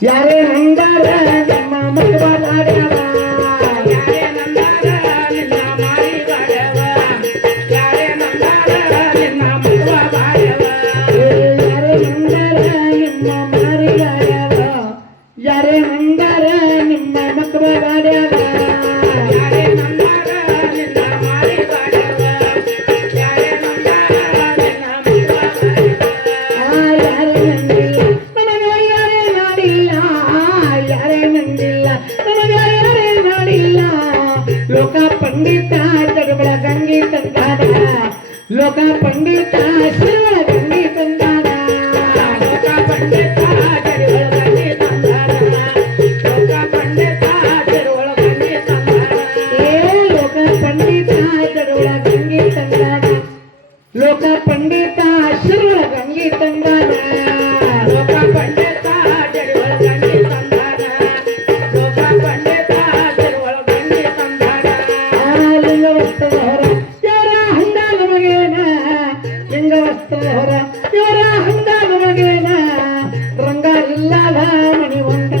ಯಾರೇ ನಂದಾರ ನಮ್ಮ ಮಕ್ಕಳಾಡ್ಯವ ಯಾರೇ ನಂದಾರ ನಿನ್ನ ಮಾರಿ ಬಾಡ್ಯವ ಯಾರೇ ನಂದಾರ ನಿನ್ನ ಮಗುವ ಬಾಡ್ಯವ ಯಾರೇ ನಂದಾರ ನಿಮ್ಮ ಮಾರಿಗಾಡ್ಯವ ಯಾರೇ ನಂದಾರ ನಿಮ್ಮ ಮಕ್ಕಳಾಡ್ಯವ ಯಾರೇ ನಂದಾರ ನಿನ್ನ ಮಾರಿ ಬಾಡ್ಯವ ಯಾರೇ ನಂದಾರ ನಿನ್ನ ಮಗುವ ಬಾಡ್ಯವ ಯಾರೇ ನಂದಿಲ್ಲ ನನಗೆ ಯಾರೇ ನಾಡಿಲ್ಲ ಯಾರೇ ನಂದಿಲ್ಲ ನನಗೆ ಯಾರೇ ನಾಡಿಲ್ಲ ಲೋಕ ಪಂಡಿತ ಜಗಬಳ ಗಂಗಿ ತಂದಾನ ಲೋಕ ಪಂಡಿತ ಶಿವಳ ಗಂಗಿ ತಂದಾನ ಲೋಕ ಪಂಡಿತ ಜಡಿವಳ ಗಂಗೆ ತಂದಾನ ಲೋಕ ಪಂಡಿತ ಜಡಿವಳ ಗಂಗೆ ತಂದಾನ ಏ ಲೋಕ ಪಂಡಿತ ಜಗಬಳ ಗಂಗಿ ತಂದಾನ ಲೋಕ ಪಂಡಿತ ಶಿವಳ ಗಂಗಿ ತಂದಾನ ಲೋಕ ಪಂಡಿತ ಜಡಿವಳ ಗಂಗೆ ತಂದಾನ ಲೋಕ ಪಂಡಿತ ಜಡಿವಳ ಗಂಗೆ ತಂದಾನ ಲಿಂಗ ವಸ್ತ್ರದ ಹೊರ ಇವರ ಹಂಗ ನಮಗೇನ ಲಿಂಗ ವಸ್ತ್ರದ ಹೊರ ಇವರ ಹಂಗ ನಮಗೇನ ರಂಗ ಇಲ್ಲದ ಮಣಿ ಒಂದ